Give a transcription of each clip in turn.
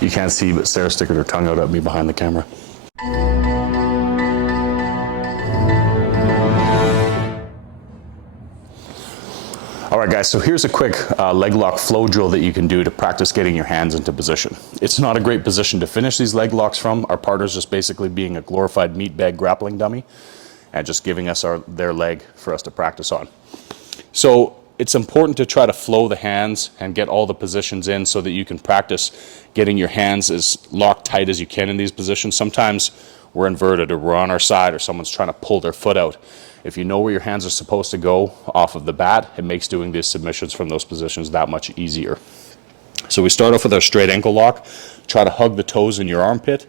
You can't see, but Sarah's sticking her tongue out at me behind the camera. All right, guys, so here's a quick leg lock flow drill that you can do to practice getting your hands into position. It's not a great position to finish these leg locks from. Our partner's just basically being a glorified meat bag grappling dummy and just giving us their leg for us to practice on. So it's important to try to flow the hands and get all the positions in so that you can practice getting your hands as locked tight as you can in these positions. Sometimes we're inverted or we're on our side or someone's trying to pull their foot out. If you know where your hands are supposed to go off of the bat, it makes doing these submissions from those positions that much easier. So we start off with our straight ankle lock. Try to hug the toes in your armpit.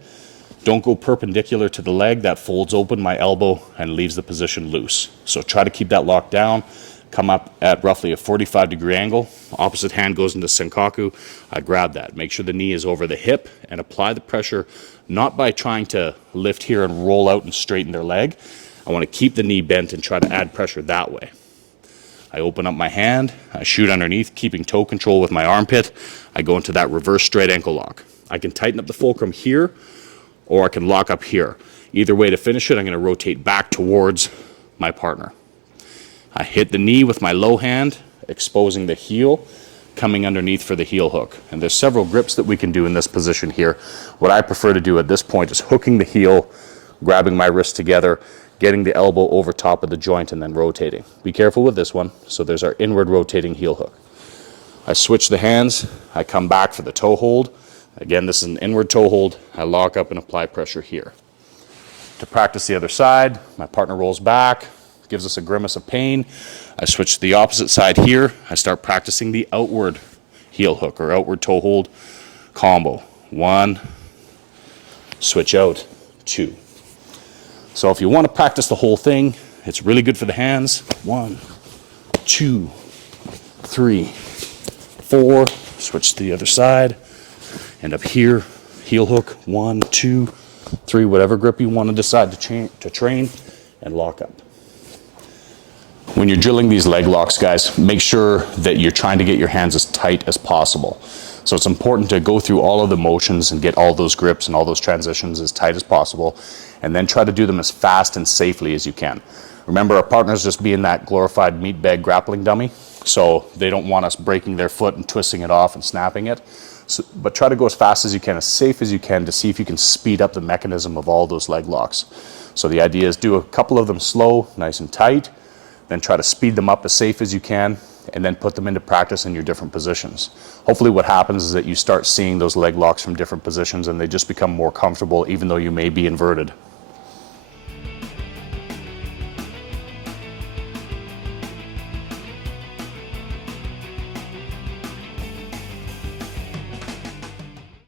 Don't go perpendicular to the leg. That folds open my elbow and leaves the position loose. So try to keep that lock down. Come up at roughly a 45-degree angle. Opposite hand goes into senkaku. I grab that. Make sure the knee is over the hip and apply the pressure, not by trying to lift here and roll out and straighten their leg. I want to keep the knee bent and try to add pressure that way. I open up my hand, I shoot underneath, keeping toe control with my armpit. I go into that reverse straight ankle lock. I can tighten up the fulcrum here, or I can lock up here. Either way to finish it, I'm going to rotate back towards my partner. I hit the knee with my low hand, exposing the heel, coming underneath for the heel hook. And there's several grips that we can do in this position here. What I prefer to do at this point is hooking the heel, grabbing my wrist together, getting the elbow over top of the joint and then rotating. Be careful with this one. So there's our inward rotating heel hook. I switch the hands. I come back for the toe hold. Again, this is an inward toe hold. I lock up and apply pressure here. To practice the other side, my partner rolls back, gives us a grimace of pain. I switch to the opposite side here. I start practicing the outward heel hook or outward toe hold combo. 1, switch out, 2. So if you want to practice the whole thing, it's really good for the hands. 1, 2, 3, 4. Switch to the other side. And up here, heel hook. 1, 2, 3. Whatever grip you want to decide to train and lock up. When you're drilling these leg locks, guys, make sure that you're trying to get your hands as tight as possible. So it's important to go through all of the motions and get all those grips and all those transitions as tight as possible, and then try to do them as fast and safely as you can. Remember, our partner's just being that glorified meat bag grappling dummy, so they don't want us breaking their foot and twisting it off and snapping it. But try to go as fast as you can, as safe as you can, to see if you can speed up the mechanism of all those leg locks. So the idea is do a couple of them slow, nice and tight, then try to speed them up as safe as you can, and then put them into practice in your different positions. Hopefully what happens is that you start seeing those leg locks from different positions and they just become more comfortable even though you may be inverted.